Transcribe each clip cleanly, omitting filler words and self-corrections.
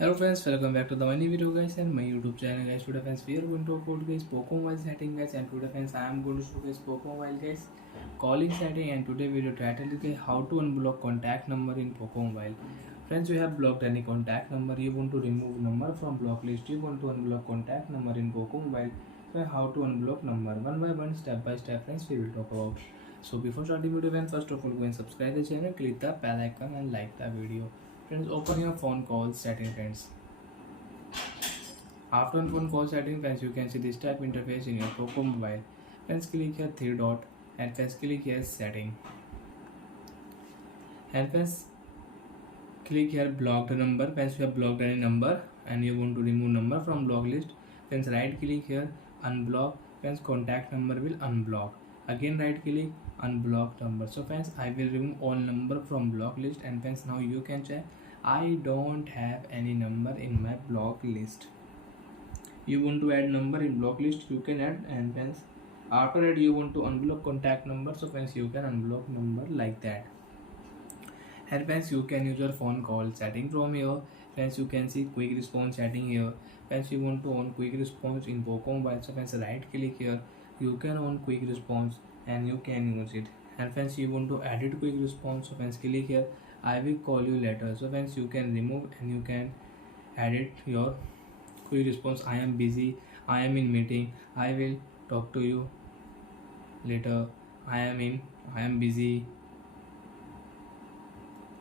Hello friends, welcome back to the new video guys and my YouTube channel guys. Today friends we are going to upload guys Poco mobile setting guys, and today friends I am going to show guys Poco mobile guys calling setting, and today video title is guys how to unblock contact number in Poco mobile. Friends, you have blocked any contact number, you want to remove number from block list, you want to unblock contact number in Poco mobile. So how to unblock number one by one, step by step friends we will talk about. So before starting video friends, first of all go and subscribe the channel, click the bell icon and like the video. Friends, open your phone call setting friends. After phone call setting friends, you can see this type interface in your Poco mobile. Friends, click here three dot and friends click here setting. And friends click here blocked number. Friends, you have blocked any number and you want to remove number from block list. Friends, right click here unblock. Friends, contact number will unblock. Again right click unblock number. So friends, I will remove all number from block list, and friends now you can check I don't have any number in my block list. You want to add number in block list, you can add, and friends after that you want to unblock contact number, so friends you can unblock number like that. And friends you can use your phone call setting from here. Friends, you can see quick response setting here. Friends, you want to on quick response in Poco mobile, so friends right click here, you can on quick response and you can use it. And friends, you want to edit quick response, so friends click here I will call you later. So friends you can remove and you can edit your quick response. I am busy, I am in meeting, I will talk to you later, I am busy,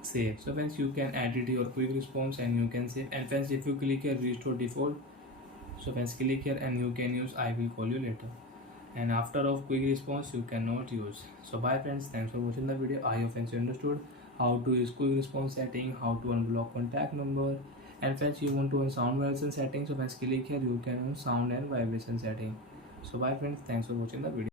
save. So friends you can edit your quick response and you can save. And friends, if you click here restore default, so friends click here and you can use I will call you later, and after of quick response you cannot use. So bye friends, thanks for watching the video. I hope friends you understood how to use quick response setting, how to unblock contact number. And friends, you want to on sound vibration setting, so friends click here you can on sound and vibration setting. So bye friends, thanks for watching the video.